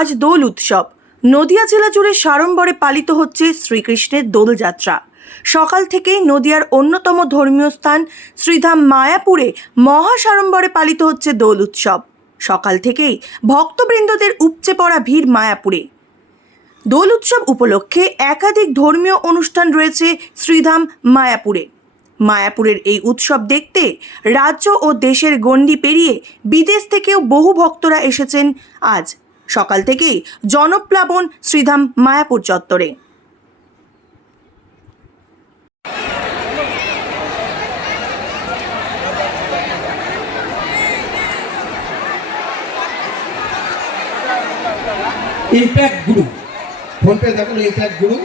আজ দোল উৎসব। নদিয়া জেলা জুড়ে সাড়ম্বরে পালিত হচ্ছে শ্রীকৃষ্ণের দোলযাত্রা। সকাল থেকেই নদিয়ার অন্যতম ধর্মীয় স্থান শ্রীধাম মায়াপুরে মহা সাড়ম্বরে পালিত হচ্ছে দোল উৎসব। সকাল থেকেই ভক্তবৃন্দদের উপচে পড়া ভিড় মায়াপুরে। দোল উৎসব উপলক্ষে একাধিক ধর্মীয় অনুষ্ঠান রয়েছে শ্রীধাম মায়াপুরে। মায়াপুরের এই উৎসব দেখতে রাজ্য ও দেশের গণ্ডি পেরিয়ে বিদেশ থেকেও বহু ভক্তরা এসেছেন। আজ সকাল থেকেই জনপ্লাবন শ্রীধাম মায়াপুর চত্বরে। ইম্প্যাক্ট গুরু ফোনপে দেখুন, ইম্প্যাক্ট গুরু।